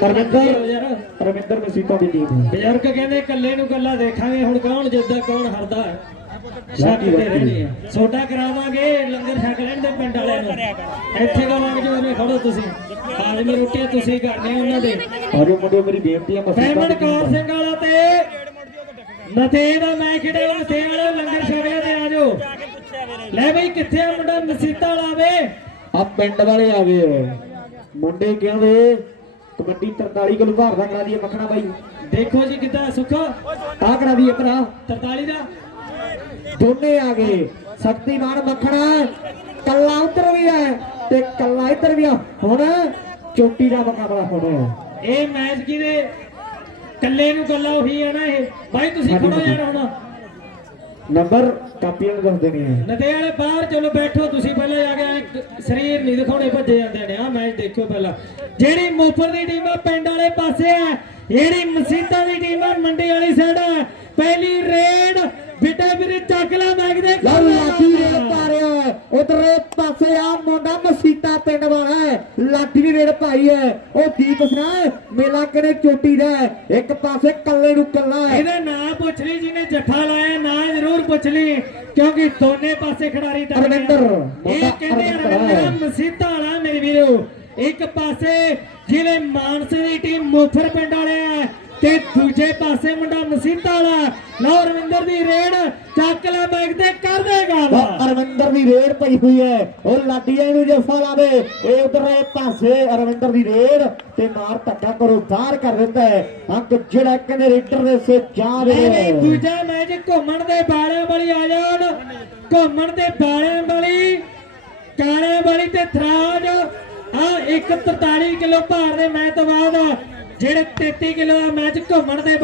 ਪਰਮਿੰਦਰ ਯਾਰ ਪਰਮਿੰਦਰ ਮਸੀਤਾਂ ਦੀ ਟੀਮ ਹੈ ਬਜ਼ੁਰਗ ਕਹਿੰਦੇ ਕੱਲੇ ਨੂੰ ਕੱਲਾ ਦੇਖਾਂਗੇ ਹੁਣ ਕੌਣ ਜਿੱਦਾਂ ਕੌਣ ਹਰਦਾ? ਹੈ ਸ਼ੱਕ ਤੇ ਰਹਿਣੀ ਹੈ ਸੋਡਾ ਕਰਾਵਾਂਗੇ ਲੰਗਰ ਛਕ ਲੈਣ ਦੇ ਪਿੰਡ ਵਾਲਿਆਂ ਨੂੰ। ਇੱਥੇ ਕਵਾਂਗੇ ਜਿਵੇਂ ਖੜੋ ਤੁਸੀਂ? ਆਦਮੀ ਰੋਟੀਆਂ ਤੁਸੀਂ ਕਰਨੇ ਉਹਨਾਂ ਦੇ। ਆਜੋ ਮੁੰਡਿਓ ਮੇਰੀ ਬੇਨਤੀ ਹੈ ਮਸੀਤਾਂ ਕੌਰ ਸਿੰਘ ਵਾਲਾ ਤੇ ਨਥੇ ਦਾ ਮੈਂ ਖੜੇ ਨਥੇ ਵਾਲਾ ਲੰਗਰ ਛਕਿਆ ਤੇ ਆਜੋ ਲੈ ਬਈ ਕਿੱਥੇ ਆ ਮੁੰਡਾ? ਮਸੀਤਾ ਵਾਲਾ ਵੇ ਆ ਪਿੰਡ ਵਾਲੇ ਆ ਗਏ। ਮੁੰਡੇ ਕਹਿੰਦੇ ਕਬੱਡੀ 43 ਕਿਲੋ ਭਾਰ ਦਾ ਕਰਾ ਦਈਏ ਮੱਖਣਾ ਬਾਈ। ਦੇਖੋ ਜੀ ਕਿੱਦਾਂ ਸੁੱਖ। ਆ ਕਰਾ ਦਈਏ ਭਰਾ 43 ਦਾ। ਦੋਨੇ ਆ ਗਏ। ਸ਼ਕਤੀਮਾਨ ਮੱਖਣਾ ਕੱਲਾ ਉਧਰ ਵੀ ਹੈ ਤੇ ਕੱਲਾ ਇੱਧਰ ਵੀ ਆ। ਹੁਣ ਚੋਟੀ ਦਾ ਮੁਕਾਬਲਾ ਹੋਣਾ ਇਹ ਮੈਚ ਕਿਹਦੇ? ਕੱਲੇ ਨੂੰ ਕੱਲਾ ਉਹੀ ਹੈ ਨਾ ਇਹ। ਬਾਈ ਤੁਸੀਂ ਖੜੋ ਯਾਰ। ਹੁਣ। ਨੰਬਰ ਕਾਪੀਆਂ ਦੱਸ ਦੇਣੀ ਹੈ। ਨਦੇ ਵਾਲੇ ਬਾਹਰ ਚਲੋ ਬੈਠੋ ਤੁਸੀਂ ਪਹਿਲਾਂ ਜਾ ਕੇ ਸਰੀਰ ਨਹੀਂ ਦਿਖਾਉਣੇ ਭੱਜੇ ਜਾਂਦੇ ਨੇ। ਆ ਮੈਚ ਦੇਖਿਓ ਪਹਿਲਾਂ। ਜਿਹੜੀ ਮੋਫਰ ਦੀ ਟੀਮ ਆ ਪਿੰਡ ਵਾਲੇ ਪਾਸੇ ਆ। ਜਿਹੜੀ ਮਸੀਤਾਂ ਦੀ ਟੀਮ ਆ ਮੰਡੀ ਵਾਲੀ ਸਾਈਡ ਆ। ਪਹਿਲੀ ਰੇਡ ਬਿੱਟੇ ਵੀਰੇ ਚੱਕ ਲਾ ਮੈਚ ਦੇ ਰੇਡ ਪਾ ਰਿਹਾ ਉਧਰੇ ਪਾਸੇ ਆ ਮੁੰਡਾ ਮਸੀਤਾ ਪਿੰਡ ਵਾਲਾ ਹੈ ਲਾਠੀ ਰੇਡ ਪਾਈ ਹੈ ਉਹ ਦੀਪ ਸਿੰਘ ਮੇਲਾ ਕਰੇ ਚੋਟੀ ਦਾ। ਇੱਕ ਪਾਸੇ ਕੱਲੇ ਨੂੰ ਕੱਲਾ ਹੈ ਇਹਦਾ ਨਾਂ ਪੁੱਛ ਲਈ ਜਿਹਨੇ ਜੱਫਾ ਲਾਇਆ ਨਾਂ ਜ਼ਰੂਰ ਪੁੱਛ ਲਈ ਕਿਉਂਕਿ ਦੋਨੇ ਪਾਸੇ ਖਿਡਾਰੀ ਤਗੜੇ ਆ। ਅਰਵਿੰਦਰ, ਇਹ ਕਹਿੰਦੇ ਹੈ। ਮਸੀਤਾ ਵਾਲਾ ਮੇਰੇ ਵੀਰੋ ਇੱਕ ਪਾਸੇ ਜ਼ਿਲ੍ਹੇ ਮਾਨਸੇ ਦੀ ਟੀਮ ਮੋਫਰ ਪਿੰਡ ਵਾਲੇ ਆ ਤੇ ਦੂਜੇ ਪਾਸੇ ਮੁੰਡਾ ਮਸੀਤਾ ਵਾਲਾ ਲਓ ਰਵਿੰਦਰ ਦੀ ਰੇਡ ਚੱਕ ਲੈ ਮੈਗ ਤੇ ਕਰ ਦੇਗਾ ਉਹ ਅਰਵਿੰਦਰ ਦੀ ਰੇਡ ਪਈ ਹੋਈ ਹੈ। ਉਹ ਲਾਡੀਆਂ ਨੂੰ ਜਫਾ ਲਾਵੇ ਇਹ ਉਧਰੇ ਪਾਸੇ ਅਰਵਿੰਦਰ ਦੀ ਰੇਡ ਤੇ ਮਾਰ ਧੱਕਾ ਕਰੋ ਬਾਹਰ ਕਰ ਦਿੰਦਾ ਹੈ। ਅੰਕ ਜਿਹੜਾ ਕਹਿੰਦੇ ਰੇਡਰ ਦੇ ਸੇ ਜਾ ਦੇ ਇਹ ਦੂਜਾ ਮੈਚ ਘੁੰਮਣ ਦੇ ਬਾਲਿਆਂ ਵਾਲੀ ਆ ਜਾਣ। ਘੁੰਮਣ ਦੇ ਬਾਲਿਆਂ ਵਾਲੀ, ਕਾਲਿਆਂ ਵਾਲੀ ਤੇ ਥਰਾਜ। ਆ ਇੱਕ 43 ਕਿਲੋ ਭਾਰ ਦੇ ਮੈਚ ਤੋਂ ਬਾਅਦ, ਜਿਹੜੇ 33 ਕਿਲੋ ਦਾ ਮੈਚ ਘੁੰਮਣ ਦੇ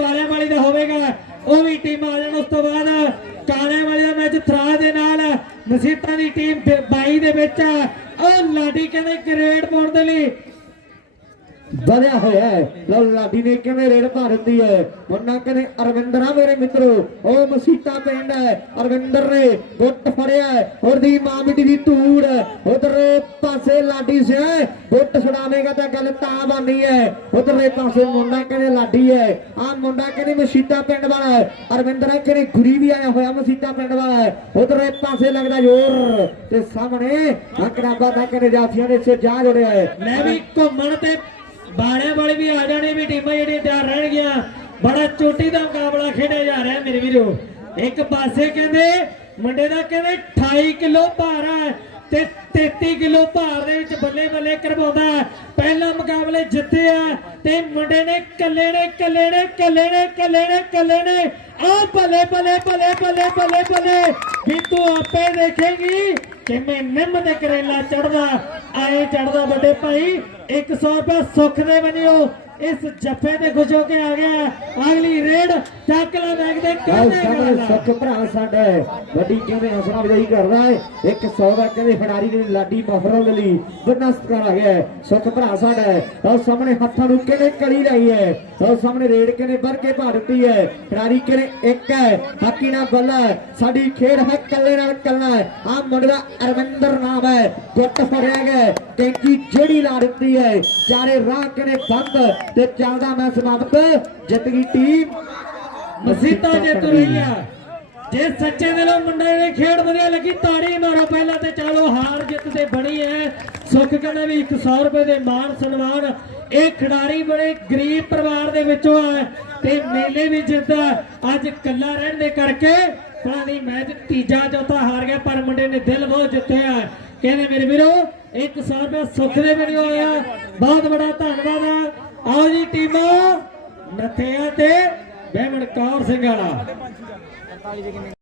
ਹੋਵੇਗਾ ਉਹ ਵੀ ਟੀਮ ਆ ਜਾਣ ਉਸ ਤੋਂ ਬਾਅਦ ਕਾਲਿਆਂ ਵਾਲੀ ਦਾ ਮੈਚ ਥਰਾਜ ਦੇ ਨਾਲ ਮਸੀਤਾਂ ਦੀ ਟੀਮ 22 ਦੇ ਵਿੱਚ ਆ। ਉਹ ਲਾਡੀ ਕਹਿੰਦੇ ਗ੍ਰੇਡ ਪਾਉਣ ਦੇ ਲਈ ਵਧਿਆ ਹੋਇਆ ਹੈ। ਲਓ ਲਾਡੀ ਨੇ ਕਿਵੇਂ ਰੇਡ ਭਰ ਦਿੱਤੀ ਹੈ। ਮੁੰਨਾ ਕਹਿੰਦੇ, ਅਰਵਿੰਦਰ ਮੇਰੇ ਮਿੱਤਰੋ। ਉਹ ਮਸੀਤਾ ਪਿੰਡ ਹੈ। ਅਰਵਿੰਦਰ ਨੇ ਗੁੱਟ ਫੜਿਆ ਉਹਦੀ ਮਾਂ ਮਿੱਟੀ ਦੀ ਧੂੜ ਉਧਰ ਪਾਸੇ ਲਾਡੀ ਸੇ ਗੁੱਟ ਛੁਡਾਵੇਗਾ ਤਾਂ ਗੱਲ ਤਾਂ ਬਣਨੀ ਹੈ। ਉਧਰਲੇ ਪਾਸੇ ਮੁੰਡਾ ਕਹਿੰਦੇ, ਲਾਡੀ ਹੈ। ਆ ਮੁੰਡਾ ਕਹਿੰਦੇ, ਮਸੀਤਾ ਪਿੰਡ ਵਾਲਾ ਹੈ। ਅਰਵਿੰਦਰ ਆ ਕਹਿੰਦੇ ਗੁਰੀ ਵੀ ਆਇਆ ਹੋਇਆ ਮਸੀਤਾ ਪਿੰਡ ਵਾਲਾ ਹੈ। ਉਧਰਲੇ ਪਾਸੇ ਲੱਗਦਾ ਜ਼ੋਰ ਤੇ ਸਾਹਮਣੇ ਅਕਰਾਬਾ ਦਾ ਕਹਿੰਦੇ, ਜਾਫੀਆਂ ਦੇ ਸੇ ਜਾ ਜੁੜਿਆ ਹੈ। ਮੈਂ ਵੀ ਘੁੰਮਣ ਤੇ ਬਾਣਿਆਂ ਵਾਲੇ ਵੀ ਆ ਜਾਣੇ, ਵੀ ਟੀਮਾਂ ਜਿਹੜੀਆਂ ਤਿਆਰ ਰਹਿਣਗੀਆਂ। ਬੜਾ ਚੋਟੀ ਦਾ ਮੁਕਾਬਲਾ ਖੇਡਿਆ ਜਾ ਰਿਹਾ ਮੇਰੇ ਵੀਰੋ। ਇੱਕ ਪਾਸੇ ਕਹਿੰਦੇ, ਮੁੰਡੇ ਦਾ ਕਹਿੰਦੇ 28 ਕਿਲੋ ਭਾਰ ਹੈ ਤੇ 33 ਕਿਲੋ ਭਾਰ ਦੇ ਵਿੱਚ ਬੱਲੇ ਬੱਲੇ ਕਰਵਾਉਂਦਾ ਪਹਿਲਾ ਮੁਕਾਬਲੇ ਜਿੱਤਿਆ ਤੇ ਮੁੰਡੇ ਨੇ ਕੱਲੇ ਨੇ ਕੱਲੇ ਨੇ ਕੱਲੇ ਨੇ ਕੱਲੇ ਨੇ ਕੱਲੇ ਨੇ। ਆ ਭਲੇ ਭਲੇ ਭਲੇ ਭਲੇ ਭਲੇ ਭਲੇ ਵੀ ਤੂੰ ਆਪੇ ਦੇਖੇਗੀ ਕਿਵੇਂ ਨਿੰਮ ਤੇ ਕਰੇਲਾ ਚੜਦਾ ਆਏ ਚੜਦਾ ਵੱਡੇ ਭਾਈ। 100 ਰੁਪਏ ਸੁੱਖ ਦੇ ਬਣਿਓ ਇਸ ਜੱਫੇ ਤੇ ਖੁਸ਼ ਹੋ ਕੇ ਆ ਗਿਆ ਅਗਲੀ ਰੇਡ ਚੱਕ ਲਾ ਮੈਗ ਦੇ ਕਹਿੰਦੇ ਸਾਹਮਣੇ ਸੁੱਖ ਭਰਾ ਸਾਡਾ। ਵੱਡੀ ਕਹਿੰਦੇ ਹੌਸਲਾ ਵਜਾਈ ਕਰਦਾ ਹੈ 100 ਦਾ ਕਹਿੰਦੇ ਖਿਡਾਰੀ ਦੇ ਲਾਡੀ ਮਫਰਲ ਦੇ ਲਈ ਬਨਸਤ ਕਰ ਆ ਗਿਆ। ਸੁੱਖ ਭਰਾ ਸਾਡਾ ਉਹ ਸਾਹਮਣੇ ਹੱਥਾਂ ਨੂੰ ਕਹਿੰਦੇ ਕੜੀ ਲਈ ਹੈ ਉਹ ਸਾਹਮਣੇ ਰੇਡ ਕਹਿੰਦੇ ਵਰ ਕੇ ਭਾ ਦਿੱਤੀ ਹੈ ਖਿਡਾਰੀ ਕਹਿੰਦੇ ਇੱਕ ਹੈ ਬਾਕੀ ਨਾ ਬੱਲਾ ਹੈ। ਸਾਡੀ ਖੇਡ ਹੈ ਕੱਲੇ ਨਾਲ ਕੱਲਾ ਹੈ ਆ ਮੁੰਡੇ ਦਾ ਅਰਵਿੰਦਰ ਨਾਮ ਹੈ ਗੁੱਟ ਫੜਿਆ ਗਿਆ। ਕੈਂਚੀ ਜਿਹੜੀ ਲਾ ਦਿੱਤੀ ਹੈ ਚਾਰੇ ਰਾਹ ਕਹਿੰਦੇ ਬੰਦ ਤੇ ਚੱਲਦਾ ਮੈਂ ਸਮਾਪਤ। ਜਿੱਤ ਗਈ ਟੀਮ। ਮਸੀਤਾ ਜਿੱਤ ਰਹੀ ਆ। ਜੇ ਸੱਚੇ ਦਿਲੋਂ ਮੁੰਡੇ ਦੀ ਖੇਡ ਵਧੀਆ ਲੱਗੀ, ਤਾੜੀ ਮਾਰੋ ਪਹਿਲਾਂ ਤੇ ਚਲੋ, ਹਾਰ ਜਿੱਤ ਤੇ ਬਣੀ ਹੈ। ਸੁੱਖ ਕਹਿੰਦਾ ਵੀ 100 ਰੁਪਏ ਦੇ ਮਾਨ ਸਨਮਾਨ। ਇਹ ਖਿਡਾਰੀ ਬੜੇ ਗਰੀਬ ਪਰਿਵਾਰ ਦੇ ਵਿੱਚੋਂ ਆ ਤੇ ਮੇਲੇ ਵੀ ਜਿੱਤਦਾ ਅੱਜ ਕੱਲਾ ਰਹਿਣ ਦੇ ਕਰਕੇ ਪੁਰਾਣੀ ਮੈਚ ਤੀਜਾ, ਚੌਥਾ ਹਾਰ ਗਿਆ, ਪਰ ਮੁੰਡੇ ਨੇ ਦਿਲ ਬਹੁਤ ਜਿੱਤਿਆ। ਕਹਿੰਦੇ ਮੇਰੇ ਵੀਰੋ 100 ਰੁਪਏ ਸੁੱਖ ਦੇ ਮੈਨੂੰ ਆਇਆ ਬਹੁਤ ਬੜਾ ਧੰਨਵਾਦ ਆ। ਆਓ ਜੀ ਟੀਮਾਂ ਨਥਿਆਂ ਤੇ ਬਹਿਮਣ ਕੌਰ ਸਿੰਘ ਵਾਲਾ।